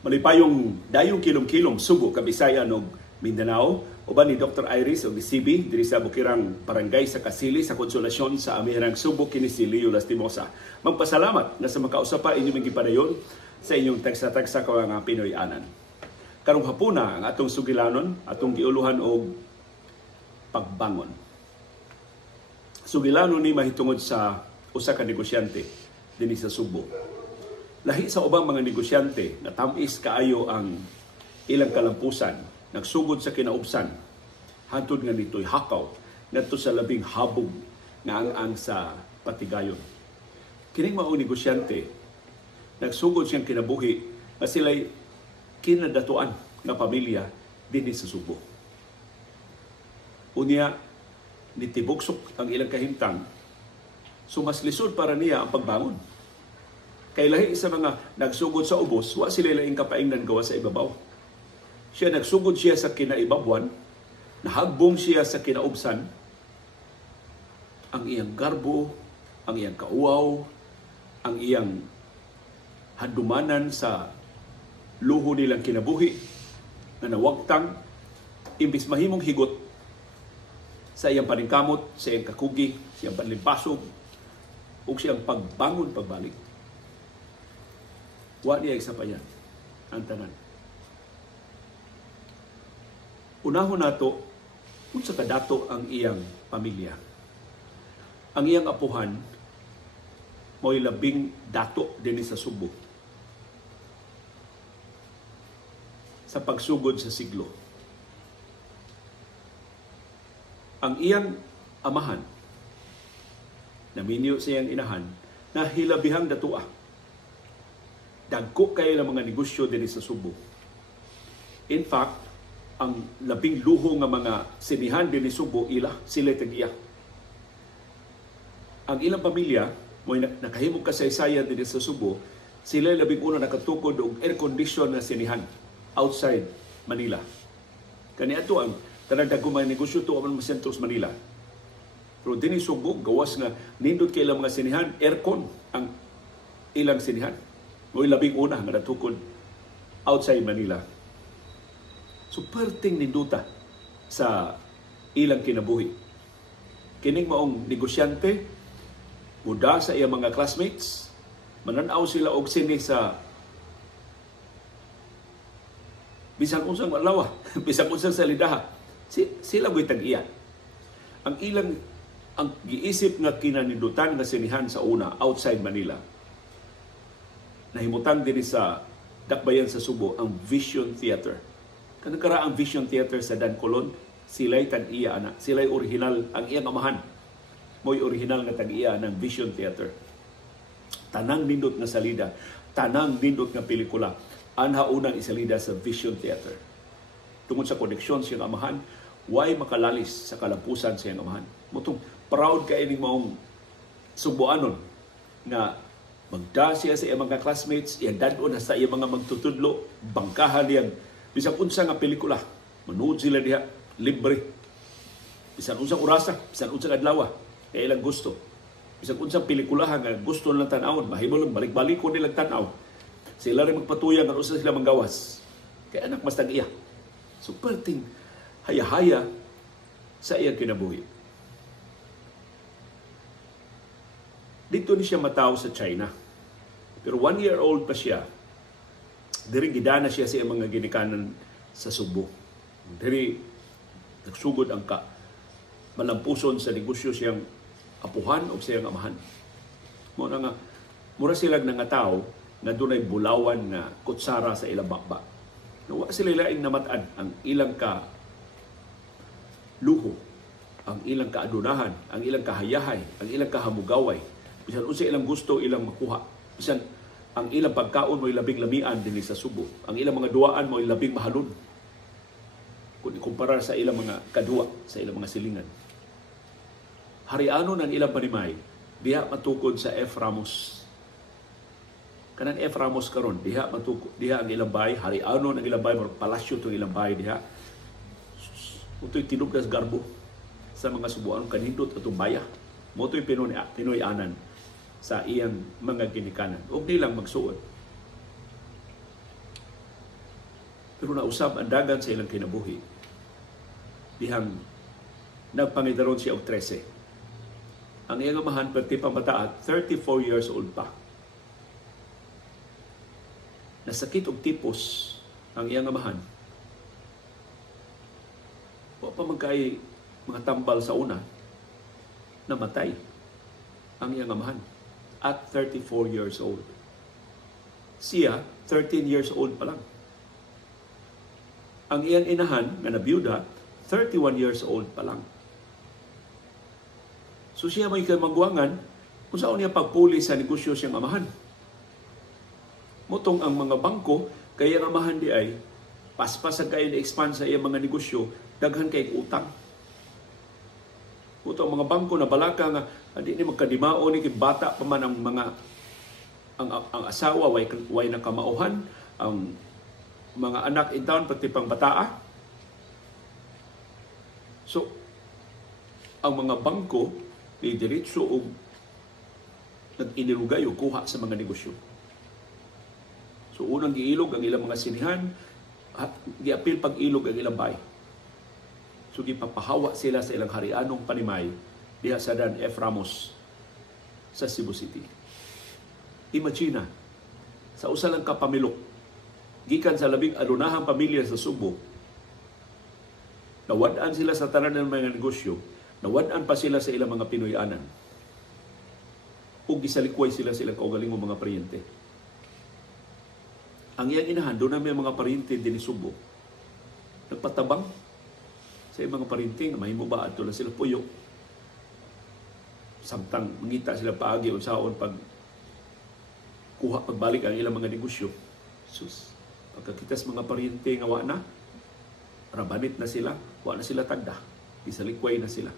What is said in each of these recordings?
Malipayong dayong kilom-kilom Subo, Kabisayan ug Mindanao, uban ni Dr. Iris ug ni CB diri sa Bukirang Barangay sa Kasili sa Konsolasyon sa Amihanang Subo kini si Leo Lastimosa. Magpasalamat nga sa makausapa inyo mga gipadayon sa inyong tagsa-tagsa ka mga Pinoy anan. Karong hapuna ang atong sugilanon, atong giuluhan og pagbangon. Sugilanon ni mahitungod sa usa ka negosyante dinhi sa Subo. Lahi sa ubang mga negosyante na tamis kaayo ang ilang kalampusan, nagsugod sa kinaubsan, hantod nga nito'y hakaw, ngadto sa labing habog nga ang sa patigayon. Kining mao negosyante, nagsugod siyang kinabuhi na sila'y kinadatuan nga pamilya dinhi sa Subo. Unya, nitibuksok ang ilang kahimtang, sumaslisod para niya ang pagbangon. Kay lahi sa mga nagsugod sa ubos, wa sila laing kapaingnan gawa sa ibabaw. Siya nagsugod siya sa kinaibabuan, nahagbong siya sa kinaubsan, ang iyang garbo, ang iyang kauaw, ang iyang handumanan sa luho nilang kinabuhi, na nawagtang, imbis mahimong higot sa iyang paningkamot, sa iyang kakugi, sa iyang panlimpasog, o siyang pagbangon pagbalik. Wa niya isa pa yan, ang tanan. Unahon nato, kung sa kadato ang iyang pamilya. Ang iyang apuhan, mo'y labing dato din sa Subo. Sa pagsugod sa siglo. Ang iyang amahan, naminyo sa iyang inahan, na hilabihang datua. Dagko kayo ng mga negosyo din sa Subo. In fact, ang labing luho nga mga sinihan din sa Subo, sila tag-iya. Ang ilang pamilya, may nakahimog kasaysayan din sa Subo, sila labing una nakatukod og air condition na sinihan outside Manila. Kani ato ang tanagdag mga negosyo to ang mga sentros Manila. Pero din sa Subo, gawas nga nindot kay ilang mga sinihan, aircon ang ilang sinihan. Mo'y labing una nga natukod outside Manila. So, perting ninduta sa ilang kinabuhi. Kining maong negosyante, muda sa iyang mga classmates, mananaw sila og sini sa bisan unsang malawa, bisan unsang salidaha. Sila mo'y tag-iya. Ang giisip nga kinanindutan nga sinihan sa una, outside Manila, nahimutang din sa dakbayan sa Subo ang Vision Theater. Kanagkara ang Vision Theater sa Dan Colon, sila'y tag-iya ana. Sila'y original, ang iyang amahan. Mo'y original nga tag-iya ng Vision Theater. Tanang nindot nga salida, tanang nindot nga pelikula, anha unang isalida sa Vision Theater. Tungod sa koneksyon siyang amahan, why makalalis sa kalampusan siyang amahan. Mutong proud ka ining maong Subuanon nga magda siya sa iyang mga classmates, iyang dadon sa iyang mga magtutudlo, bangkahan niyang bisang unsa nga pelikula. Manood sila diha, libre. Bisang unsang orasa, bisang unsang adlaw, kaya ilang gusto. Bisang unsang pelikula nga gusto nilang tanawon, mahimo lang balik-balik ko nilang tanaw. Sila rin magpatuyang, usa sila manggawas. Kaya anak mas tag-iya. So, perting haya-haya sa iyang kinabuhi. Dito ni siya mataw sa China. Pero 1-year-old pa siya. Diri gidana siya sa mga ginikanan sa Subo. Diri nagsugod ang malampuson sa negosyo siyang apuhan o siyang amahan. Mura silang nangatao na dunay bulawan nga kutsara sa ilang bakba. Nawa sila laing namatan ang ilang ka luho, ang ilang kaadunahan, ang ilang kahayahay, ang ilang kahamugaway. Bisan unsa ilang gusto ilang makuha. Bisan ang ilang pagkaon mo'y labing lamian din sa Subo. Ang ilang mga duaan mo'y labing mahalon. Kung ikumpara sa ilang mga kadua, sa ilang mga silingan. Hariano ng ilang panimay, diha matukod sa F. Ramos. Kanang F. Ramos karon, diha matukod, diha ang ilang bahay, hariano ng ilang bahay, palasyo itong ilang bahay diha. Ito'y tinubdas garbo sa mga Subuanon kanindot atong baya. Mo ito'y Pinoy anan sa iyang mga ginikanan. Huwag nilang magsuot. Pero nausab ang dagan sa ilang kinabuhi. Dihang nagpangidaron siya og 13. Ang iyang amahan, perti pang bata, 34 years old pa. Nasakit og tipos ang iyang amahan. Wa pa magkay mga tambal sa una, namatay ang iyang amahan at 34 years old. Siya, 13 years old pa lang. Ang iyang inahan, nga nabiyuda, 31 years old pa lang. So siya may kamangguangan kung saan niya pagpuli sa negosyo siyang amahan. Mutong ang mga bangko, kaya ang amahan di ay, paspas ang kayo na-expand sa iyang mga negosyo, daghan kay utang. Mutong ang mga bangko na balaka nga, hindi ni magkadimao ni bata pa man ang mga ang asawa way nakamauhan, ang mga anak in town pati pang bataa. So ang mga bangko ni diretso og nag-inilugay o kuha sa mga negosyo. So unang giilog ang ilang mga sinihan, giapil pag-ilog ang ilang bay. So gipapahawa sila sa ilang harianong panimay diha sa Dan F. Ramos sa Cebu City. Imagine, sa usa lang ka pamilok, gikan sa labing adunahang pamilya sa Subo, nawad-an sila sa tanan ng mga negosyo, nawad-an pa sila sa ilang mga Pinoyanan. O gisalikway sila sa ilang kaugalingong mga paryente. Ang iyang inahan, doon na may mga paryente din ni Subo. Nagpatabang sa mga paryente na mahimo ba ato na sila puyo. Samtang mangita sila paagi o saon pag kuha pagbalik ang ilang mga negosyo. Sus, pagkakitas mga paryente nga wa na, rabanit na sila, wa na sila tagda, isalikway na sila.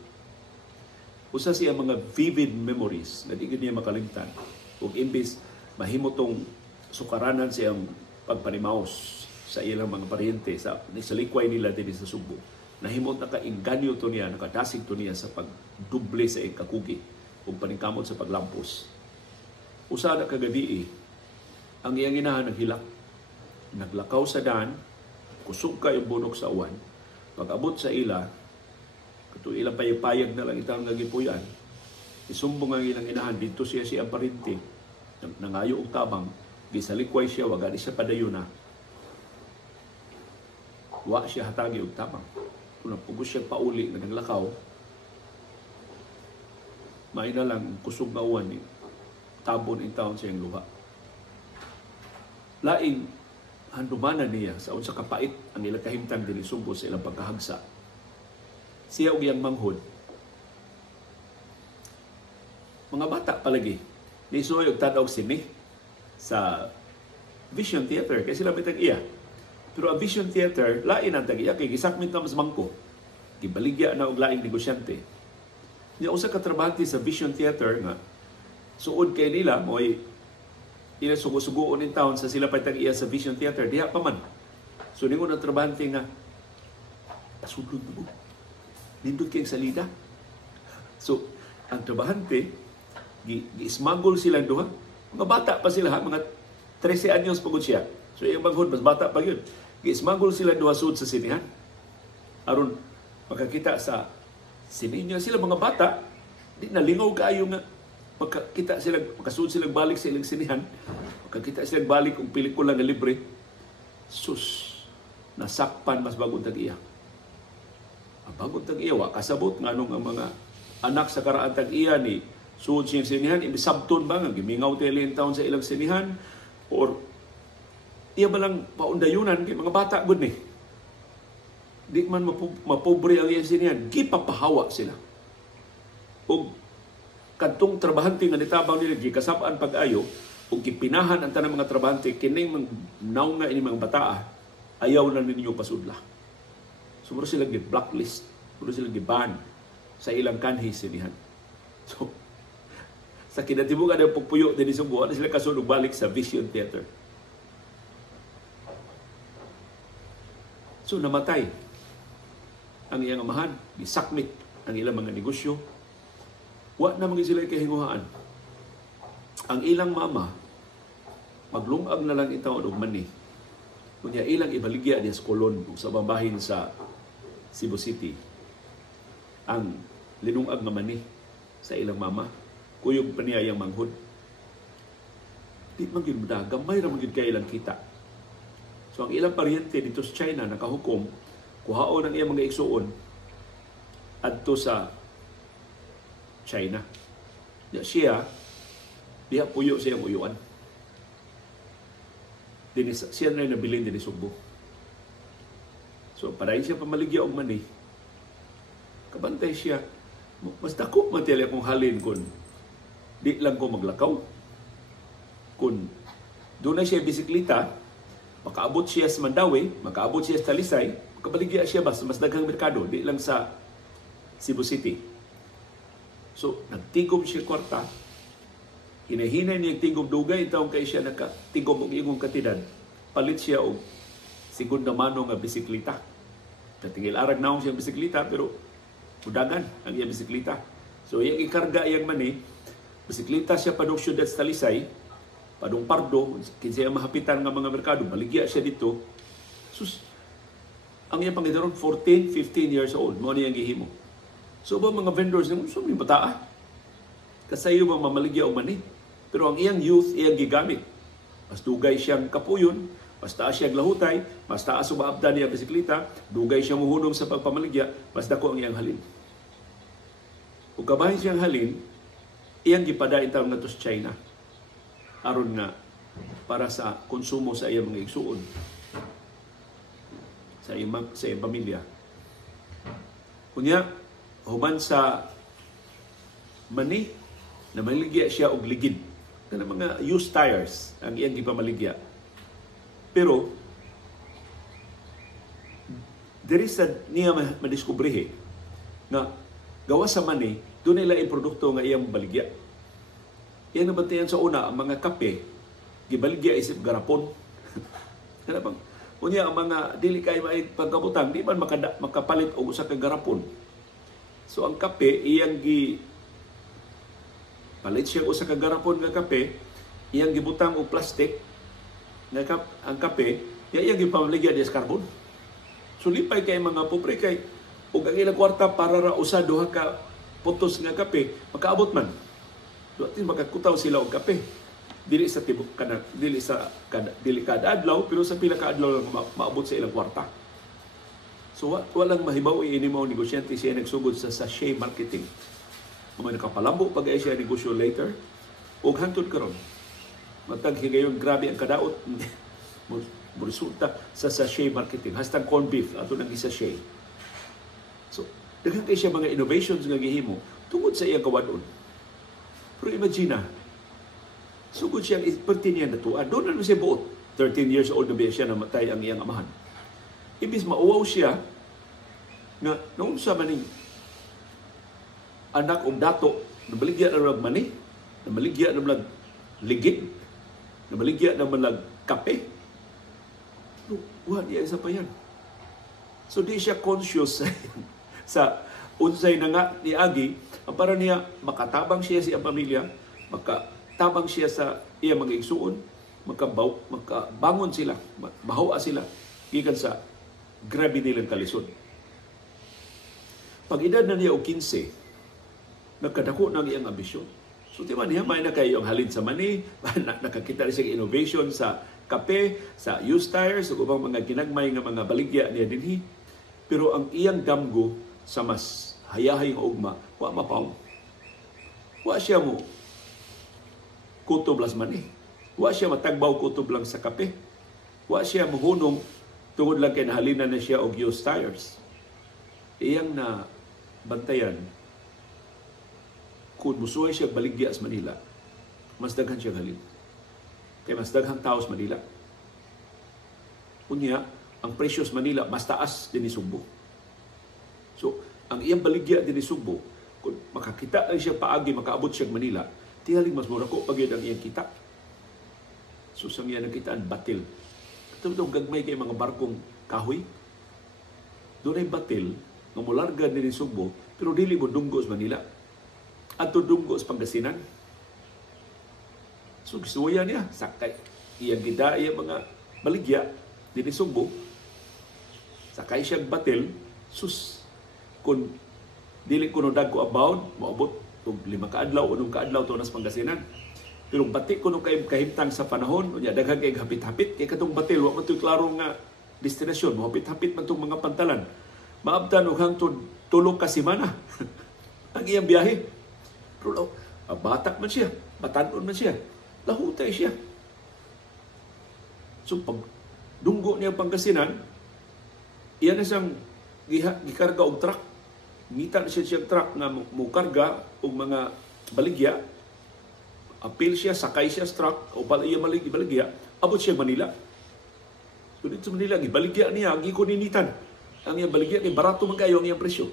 Usa siya mga vivid memories na di niya makalimtan. Ug imbis mahimo tong sukaranan siyang pagpanimaos sa ilang mga paryente sa isalikway nila din sa Subo. Nahimot naka-inganyo to niya, nakadasig to niya sa pagduble sa ikakugi ug paningkamot sa paglampos. Usa na kagabi ang iyang inahan naghilak. Naglakaw sa daan, kusog ka yung bunok sa uwan. Pag-abot sa ila, kato ilang payag na lang itang nagipuyan, isumbong ang ilang inahan, dito siya ang parinti, nangayo og tabang, gisalikway siya, wagani siya padayuna. Wa siya hatagi og tabang. Kung napugos siya pauli na naglakaw, may na lang kusog na uwan ni tabon in taon siyang luha. Laing handumanan niya sa unsa kapait ang ilang kahimtang dili Subo sa ilang pagkahagsa. Siya og iyang manghod. Mga bata palagi ni suoy og tanaw sini sa Vision Theater kay sila bitag iya. Pero ang Vision Theater lain ang tag-iya kay gisakmit na mas bangko. Gibaligya na og laing negosyante. Niya usa ka trabahante sa Vision Theater nga suod kay nila mo'y ila sugo-sugoon in town sa sila patag iya sa Vision Theater diha pa man. So ningon ang trabahante nga pasudlod mo. Nindot kay salida. So ang trabahante gi-smuggle sila duha. Mga bata pa sila ha, mga 13 anyos pagod siya. So yung manghod mas bata pa yun. Gi-smuggle sila duha sud sa sinihan. Aron makakita sa sininya sila mga bata di nalingaw kaayo nga makakita sila, makasuod sila balik sa ilang sinihan, makakita sila balik og pelikula nga libre. Sus, nasakpan mas bagong tag-iya. Ang bagong tag-iya, wa kasabot nga nung ang mga anak sa karaan tag-iya ni suod siyang sinihan, ibisabton ba nga, gimingaw tayo in town sa ilang sinihan, or iya ba lang paundayunan, mga bata good ni. Di man mapobre ang iyang sinihan, gipapahawa sila. O kadtong trabahante nga nitabang nila gikasab-an pag-ayo ug gipinahan ang tanang mga trabahante kining naunga ini mga bataa ayaw na ninyo pasudla. Sumuro sila gi-blacklist, sumuro sila gi-ban sa ilang kanhi sinihan. So sa kinatibugan ng pagpuyo din Subo, sila kasunod balik sa Vision Theater. So namatay ang iyang amahan, gisakmit ang ilang mga negosyo. Wa na mga sila kahinguhaan. Ang ilang mama, maglungag na lang itaw og mani. Kunya ilang ibaligya niya sa Colon sa bambahin sa Cebu City ang linungag nga mani sa ilang mama. Kuyog pa niya yung manghod. Di man yun muda, gamay ra man yun kaya ilang kita. So ang ilang paryente dito sa China nakahukom, kuhaon ang iyang mga igsuon adto sa China. Siya, diha puyo siyang uyuan. Siya na yung nabilin din ni Subo. So, parahin siya pamaligya og mani. Kabantay siya. Mas dako matili akong halin kung di lang ko maglakaw. Kung doon na siya bisikleta, makaabot siya sa Mandawi, makaabot siya sa Talisay, makabaligya siya mas daghang merkado, di lang sa Cebu City. So, nagtigom siya kwarta, hinahinay niya tigom dugay, taong kay siya nakatigom og ingong katidad, palit siya og segunda mano nga bisikleta. Natingil arag naong siya bisikleta, pero udagan ang iyang bisikleta. So, iyang ikarga iyang mani, bisikleta siya padong syudad sa Talisay, padong Pardo, kinsa ang mahapitan nga mga merkado, baligya siya dito. Sus, ang iyang Panginoon, 14, 15 years old, mo niyang gihimo. So ba mga vendors nimo so may bataa? Kasayo ba mamaligya o mani? Pero ang iyang youth, iyang gigamit. Mas dugay siyang kapuyon, mas taas siyang lahutay, mas taas sumaabda niya bisikleta, dugay siyang muhunong sa pagpamaligya, mas dako ang iyang halin. Ug kabahin siyang halin, iyang gipadayon taon ngadto sa China. Aron nga para sa konsumo sa iyang mga igsuon. Sa iyang pamilya. Kunya, human sa mani, na maligya siya og ligid. Na mga used tires ang iyang gipamaligya. Pero, diri sa niya madiskubrihe nga gawa sa mani, doon nila yung produkto nga iyang baligya. Iyang nabantayan sa una, ang mga kape, gibaligya isip garapon. Kanapang, unya ang mga dili kay may pagkabutang, di man makapalit og usa ka garapon. So ang kape iyang palit siya usa ka garapon nga kape, iyang gibutang og plastic nga ang kape, iyang gipamaligya sa carbon. So lipay kay mga pobre kay ug ang ilang kwarta para ra usa duha ka putos nga kape, makaabot man. So atin makakutaw sila og kape. Dili sa tibok kada dili kada adlaw pero sa pila ka adlaw lang maabot sa ilang kwarta. So walang mahibaw ini mao negosyante siya nagsugod sa sachet marketing. Kung may nakapalambo pag ay siya negosyo later ug hangtod karon matag higayon grabe ang kadaot mo resulta sa sachet marketing hastang corn beef ato nang sachet. So daghan kay siya mga innovations nga gihimo tungod sa iyang kawadon. Pero imagine sugod siyang ipertin niya na to. Doon na siya buot. 13 years old na biya siya namatay ang iyang amahan. Ibis mauwaw siya nga noong sa maning anak o dato na maligya na malag mani, na maligya na malag ligid, na maligya na malag kape. No, di isa pa yan. So di siya conscious sa unsay na nga ni Agi, para niya makatabang siya sa iyang pamilya, tabang siya sa iya mga igsuon, makabangon sila, mahawa sila, gikan sa grabe nilang kalisod. Pag edad na niya o 15, nagkadako ng iyang ambisyon. So, diba niya, may na kayo ang halin sa mani, nakakita rin siya innovation sa kape, sa used tires, sa ubang mga ginagmay nga mga baligya niya dinhi. Pero ang iyang damgo sa mas hayahay nga ugma, wa mapaw. Wa siya mo kutob las mani. Wa siya matagbaw kutob lang sa kape. Wa siya muhunong tungod lang kay nahalinan na siya og used tires. Iyang na bantayan kung musuhay siya baligya sa Manila, mas daghan siya halin. Kaya mas daghang tao sa Manila. Unya, ang presyo sa Manila mas taas din ni Subo. So, ang iyang baligya din ni Subo, kung makakita ay siya paagi, makaabot siya sa Manila, tiyaling mas mura ko pag yun ang iyang kita. So, sang yan ang kitaan, batil. Ito gagmay kay mga barkong kahoy. Doon ay batil, nga mularga din ni Subo, pero dili mo dunggo sa Manila. At dunggo sa Pangasinan. So, gisuya niya, sakay. Iyang gida, iyang mga baligya, Dili Subo, sakay siya batil, sus, kung dili ko no dagko abound, maabot og 5 kaadlaw o 6 kaadlaw to nas Pangasinan. Pero bati ko no kay kahimtang sa panahon, unya daghang kay hapit-hapit kay katong batil wa man tuy klaro nga destinasyon, mo hapit-hapit man tong mga pantalan. Maabtan og hangtod 3 ka semana ang iyang biyahe. Pero batak man siya, batanon man siya, lahutay siya. So pag dunggo niya Pangasinan, iyan na siyang gikarga og truck. Ngita na siyang truck nga mukarga og mga baligya. Apil siya, sakay siya sa truck, o pala iya baligya, abot siya Manila. So dito sa Manila, gibaligya niya, gikuninitan. Ang iyang baligya, ni barato man kayo ang iyang presyo.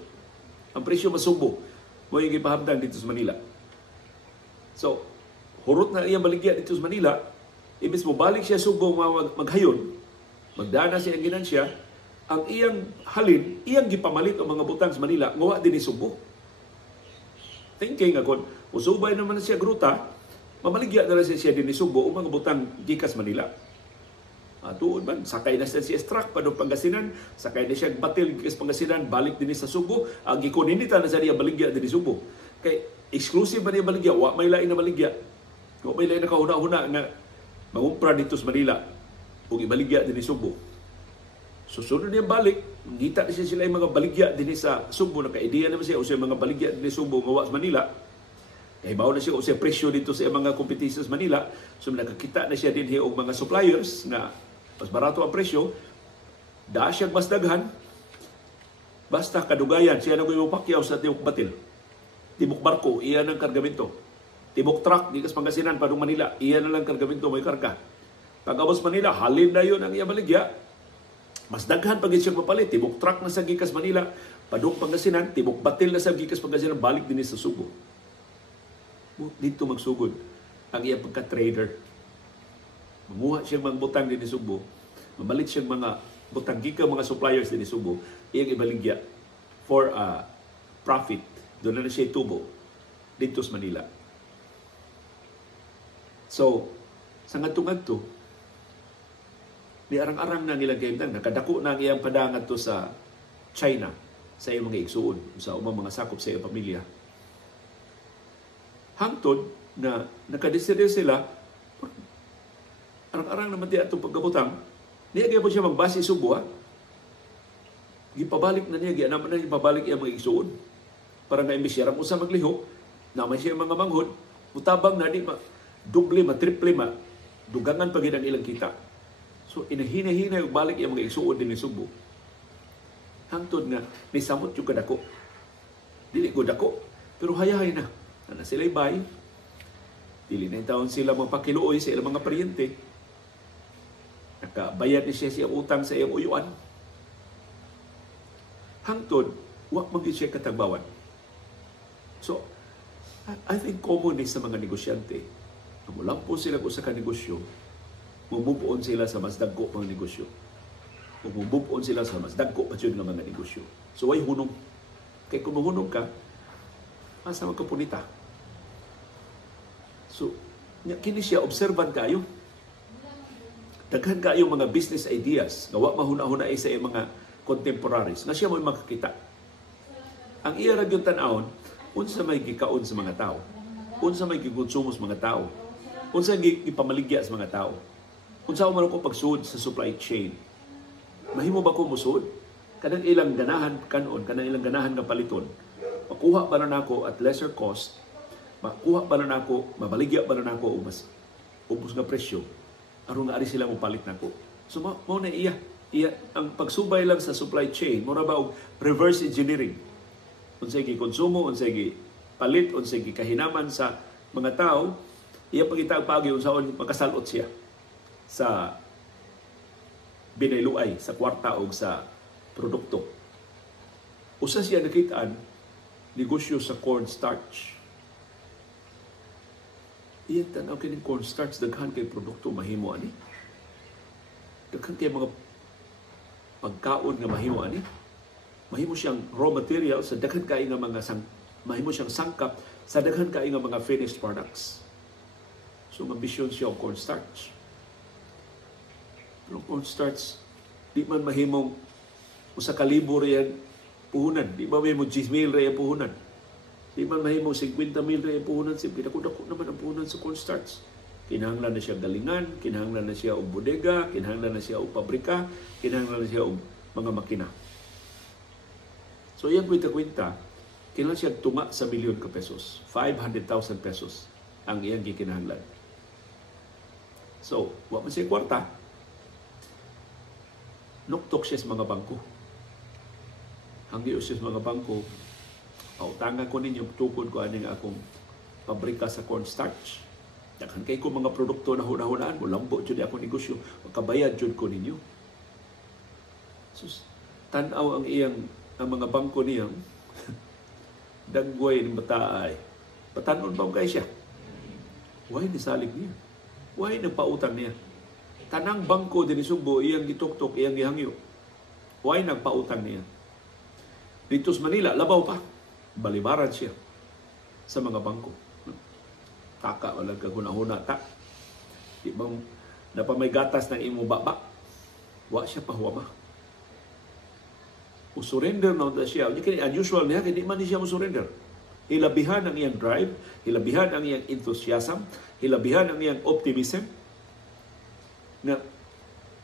Ang presyo masumbo. Mo yung gipahamdan dito sa Manila. So, hurot na iyang baligya dito sa Manila, ibig mo balik siya Subo maghayon, magdana siya ang ginansya, ang iyang halin, iyang gipamalit ang mga butang sa Manila, ngawa din ni Subo. Thinking ako, usubay naman na siya gruta, mamaligya na siya din ni Subo o mga butang gikas Manila. Tuod man, sakay na siya truck pa doon Pangasinan, sakay na siya batil gikas Pangasinan, balik din sa Subo, ang gikuninita na siya niya baligya din ni Subo. Kay exclusive ba niya baligya, wa may lain na baligya. Wa may lain na kahuna-huna na mangumpra dito sa Manila o ibaligya din ni Subo. Susunod niya balik, ngita na siya sila yung mga baligya din sa Subo, naka-idea naman siya o siya mga baligya din ni Subo ngawa sa Manila. Kahibaw na siya o siya presyo dito sa mga competitions sa Manila. So nakakita na siya din o mga suppliers na mas barato ang presyo, daa siyang mas daghan, basta kadugayan, siya nang ipakyaw sa tibok batil. Tibok barko, iyan ang kargamento. Tibok truck, di kas Pangasinan, padung Manila, iyan na lang kargamento, may karga. Pag-abos Manila, halin na yun ang iya baligya. Mas daghan pag siyang mapalit. Tibok truck na sa gikas Manila, padung Pangasinan, tibok batil na sa gikas Pangasinan, balik din sa Subo. Dito magsugod ang iyang pagka-trader. Mamuha siyang mga butang din ni Subo, mamalit siyang mga butang gika mga suppliers din ni Subo, iyang ibaligya for profit. Doon na siya tubo dito sa Manila. So, sa ngadto-ngadto, ni arang-arang na nilang kaimtang, nakadako na ang iyang padangat to sa China, sa iyong mga igsuon, sa umang mga sakop sa iyong pamilya. Hangtod na nakadeside sila, arang-arang naman diya itong pagkabutang, niya kaya po siya magbase Subo, ha? Gipabalik na niya, naman na ipabalik iyang mga igsuon. Para nga imbis siya usa magliho, naman siya mga manghod, mutabang na di duble, triple, dugangan pag ang ilang kita. So, inahina-hina yung balik yung mga igsuon din ni Subo. Hangtod nga, ni samot yung kadako. Dili ko dako, pero hayahay na. Na sila'y bay, dili na yung taon sila magpakiluoy sa ilang mga paryente. Nakabayad ni siya utang sa iyang uyuan. Hangtod, wak maging siya katagbawan. So, I think common sa mga negosyante, mula po sila sa kanegosyo, mumubuon sila sa mas dagko pang negosyo. Mumubuon sila sa mas dagko pa yun ng mga negosyo. So, ay hunong. Kaya kung mahunong ka, asa magkapunita. So, kini siya, observan kayo. Daghan kayo mga business ideas, gawa mahuna-huna sa mga contemporaries, na siya mo makakita. Ang iya ragyong tanawon, unsa may gikaon sa mga tao, unsa may gikonsumo sa mga tao, unsa gipamaligya sa mga tao, unsa man ko pagsuod sa supply chain. Mahimo ba ko musuod? Kanang ilang ganahan kanon, kanang ilang ganahan nga paliton, makuha ba na nako at lesser cost, makuha ba na nako, mabaligya ba na nako mas ubos nga presyo, aron nga ari sila mo palit nako. So mo na iya ang pagsubay lang sa supply chain, mura ba og reverse engineering. Unsay gikonsumo, unsay gipalit, unsay gikahinaman sa mga tao, iya pagitag pagi unsaon makasalot siya sa binayluay, sa kwarta o sa produkto. Usa siya nakitaan negosyo sa cornstarch. Iyan tanaw kining cornstarch, daghan kay produkto mahimo ani. Daghan kay mga pagkaon nga mahimo ani. Mahimo siyang raw material sa daghan kay nga mga mahimo siyang sangkap sa daghan kay nga mga finished products. So mambisyon siya ang cornstarch. Pero cornstarch Di man mahimong usa ka libo riyan puhunan. Di man mahimong 10,000 riyan puhunan. Di man mahimong 50,000 riyan puhunan. Pinakudako naman ang puhunan sa cornstarch. Kinahanglan na siya galingan, kinahanglan na siya og bodega, kinahanglan na siya og pabrika, kinahanglan na siya og mga makina. So iyang kwenta-kwenta, kinahanglan siya tunga sa milyon ka pesos. 500,000 pesos ang iyang gikinahanglan. So, wa man siya kwarta, nuktok siya sa mga bangko. Hangyo siya sa mga bangko, pautanga ko ninyo, tukod ko aning akong pabrika sa cornstarch. Dakan kay ko mga produkto na hunahunaan mo, lambo dyan ako negosyo, makabayad dyan ko ninyo. Sus, tanaw ang mga bangko niyang, dagway ng bataay. Patanon ba kay siya? Why nisalig niya? Why nagpautang niya? Tanang bangko din Subo, iyang gituktok, iyang gihangyo. Why nagpautang niya? Dito sa Manila, labaw pa. Balibaran siya sa mga bangko. Taka, walang kaguna-huna, ta. Di bang napamay gatas ng imo baba? Wa siya pahuwama. Usurrender na siya. Unusual niya, hindi man siya usurrender. Hilabihan ang iyang drive, hilabihan ang iyang enthusiasm, hilabihan ang iyang optimism, na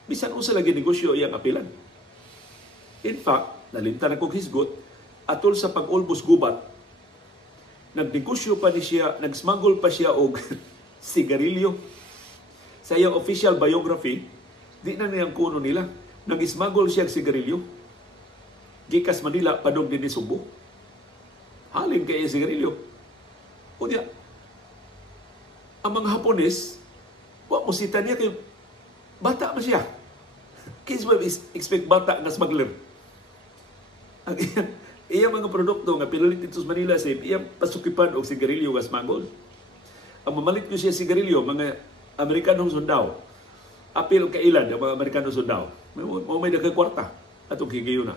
bisan usa lagi negosyo iyang apilan. In fact, nalimtan ako hisgot, atol sa pag-ulbos gubat, nagnegosyo pa ni siya, nagsmuggle pa siya og sigarilyo. Sa iyang official biography, di na niyang kuno nila. Nag-smuggle siya og sigarilyo. Gikas Manila, padong din ni Subo. Halin kay sigarilyo. O diya, ang mga Hapones, wa mo sita niya kay bata man siya. Kids mo expect bata na smuggler. Ang iyang mga produkto nga pinalit dito sa Manila sa iyang pasukipan og sigarilyo nga smuggle. Ang mamalit ko siya sigarilyo, mga Amerikanong sundao. Apil kailan ang mga Amerikanong sundao. May nagkakwarta atong higayo na.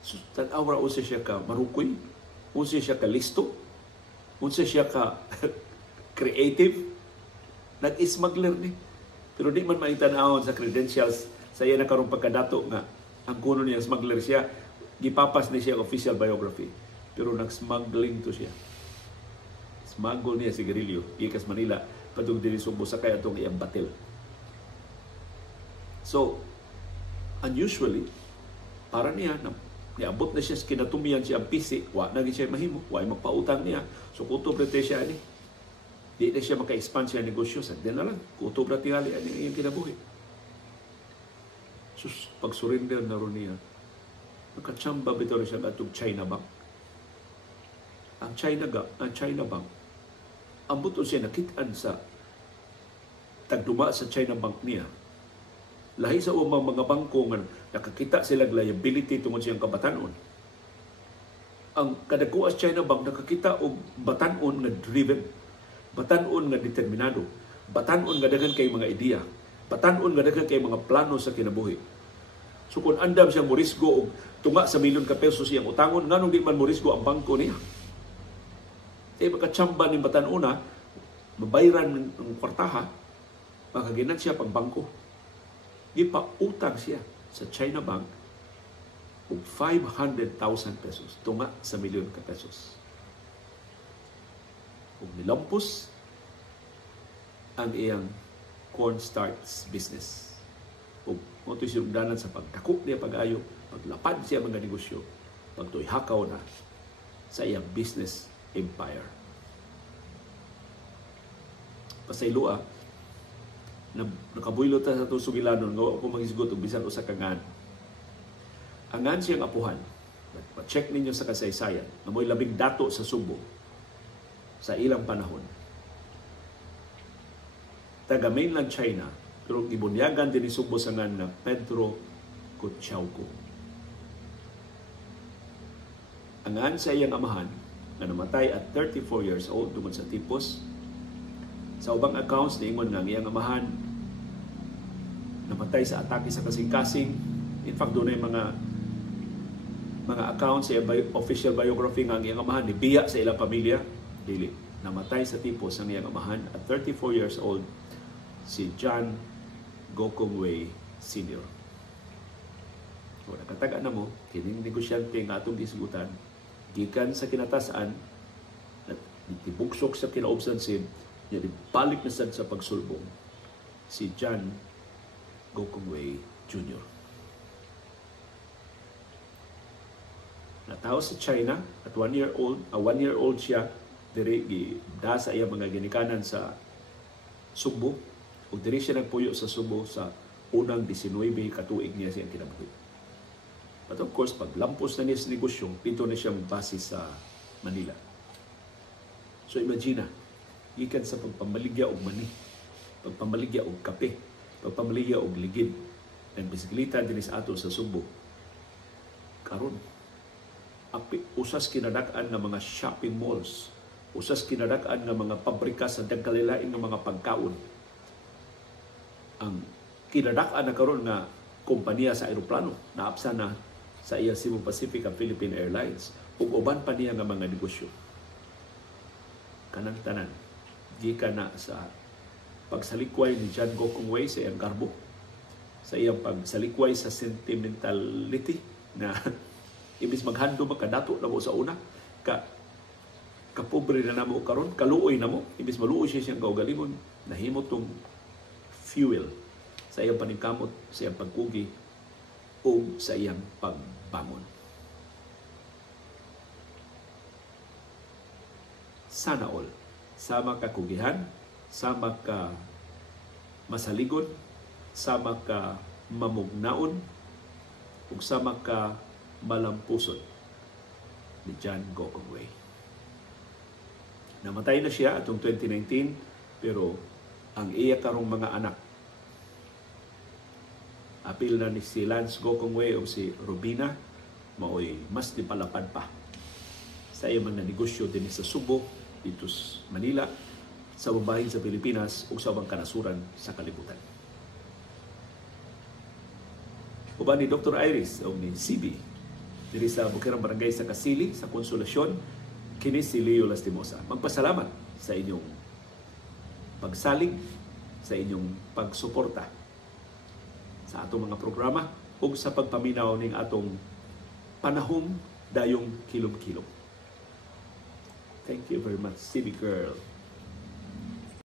So, tan-awra unsa siya ka marukoy, unsa siya ka listo, unsa siya ka creative, nag-smuggler ni. Pero di man maitan-awon sa credentials sa iya na karong pagkadato nga ang kuno niya smuggler siya. Gipapas na siya ang official biography. Pero nag-smuggling to siya. Smuggle niya sigarilyo. Ikas Manila, padung din Subo sa kaya itong iyang batil. So, unusually, para niya, niabot na siya, kinatumiyan siya ang pisi, wa na siya mahimo, wa magpautang niya. So, kutob na siya ani. Di na siya maka-expand siya negosyo. Sa din na lang, kutob na tingali ani ang iyang kinabuhi. Sus, pag-surrender na ron niya, nakatsamba bitaw siya atong China Bank. Ang China Bank, ang buto siya nakitaan sa tagduma sa China Bank niya. Lahi sa umang mga bangko nga nakakita sila liability tungod siyang kabatanon. Ang kadakuas China Bank nakakita og batanon nga driven, batanon nga determinado, batanon nga daghan kay mga ideya, batanon nga daghan kay mga plano sa kinabuhi. So kung andam siyang morisgo og tunga sa milyon ka pesos siyang utangon, nganong di man morisgo ang bangko niya? Makatsamba ni batanuna, mabayran ng kwartaha, makaginan siya pang bangko. Ipautang siya sa China Bank og 500,000 pesos, tunga sa milyon ka pesos. Kung nilampos ang iyang cornstarch business, o moto'y sinugdanan sa pagdako niya pag-ayo, paglapad siya mga negosyo, pagtuyhakaw na sa iyang business empire. Pasaylua, nakabuylo ta sa itong sugilanon, nga ako maghisgot og bisan usa ka ngan. Ang ngan siyang apuhan, pa-check ninyo sa kasaysayan, na mo'y labing dato sa Subo sa ilang panahon. Taga mainland China, pero ibunyagan din ni Subo sa ngan na Pedro Cotchauco. Ang ngan sa iyang amahan, na namatay at 34 years old tungod sa tipos. Sa ubang accounts, niingon nga iyang amahan namatay sa atake sa kasing-kasing. In fact, doon ay mga accounts sa official biography nga iyang amahan nibiya sa ilang pamilya. Dili. Namatay sa tipos ang iyang amahan at 34 years old, si John Gokongwei Sr. Kung nakataga na mo, kining negosyante nga atong gisgutan, gikan sa kinatasan, at tibuksok sa kinaobsansin, niya balik na sad sa pagsulbong si John Gokongwei Jr. Natawo sa China at 1 year old siya diri gida sa iya mga ginikanan sa Subo ug diri siya nagpuyo sa Subo sa unang 19 katuig niya siyang kinabuhi. But of course, pag lampos na niya sa negosyo, pito na siya magbase sa Manila. So imagine, gikan sa pagpamaligya og mani, pagpamaligya og kape, pagpamaligya og ligid, nagbisikleta din sa ato sa Subo. Karon, usas kinadak-an nga mga shopping malls, usas kinadak-an nga mga pabrika sa dagkalilaing nga mga pagkaon. Ang kinadak-an na karon nga kompanya sa aeroplano, naapsa na sa iya Cebu Pacific and Philippine Airlines, ug uban pa niya nga mga negosyo. Kanang tanan, gikan na sa pagsalikway ni John Gokongwei sa iyang garbo, sa iyang pagsalikway sa sentimentality na ibis maghando makadato na mo sa una, kapobre na namo karon, kaluoy na mo, ibis maluoy siya siyang kaugalingon, nahimo tong fuel sa iyang paningkamot, sa iyang pagkugi, o sa iyang pagbangon. Sana all, sama ka kugihan, sama ka masaligon, sama ka mamugnaon, ug sama ka malampuson ni John Gokongwei. Namatay na siya atong 2019, pero ang iya karong mga anak, apil na ni si Lance Gokongwei o si Robina, maoy mas dipalapad pa sa iya mga negosyo din sa Subo, dito sa Manila, sa babahin sa Pilipinas o sa ubang kanasuran sa kalibutan. Uban ni Dr. Iris o ni CB diri sa Bukirang Barangay sa Kasili, sa Konsolasyon, kini si Leo Lastimosa. Magpasalamat sa inyong pagsalig, sa inyong pagsuporta sa atong mga programa ug sa pagpaminaw ning atong panahom dayong kilom-kilom. Thank you very much, CB Girl.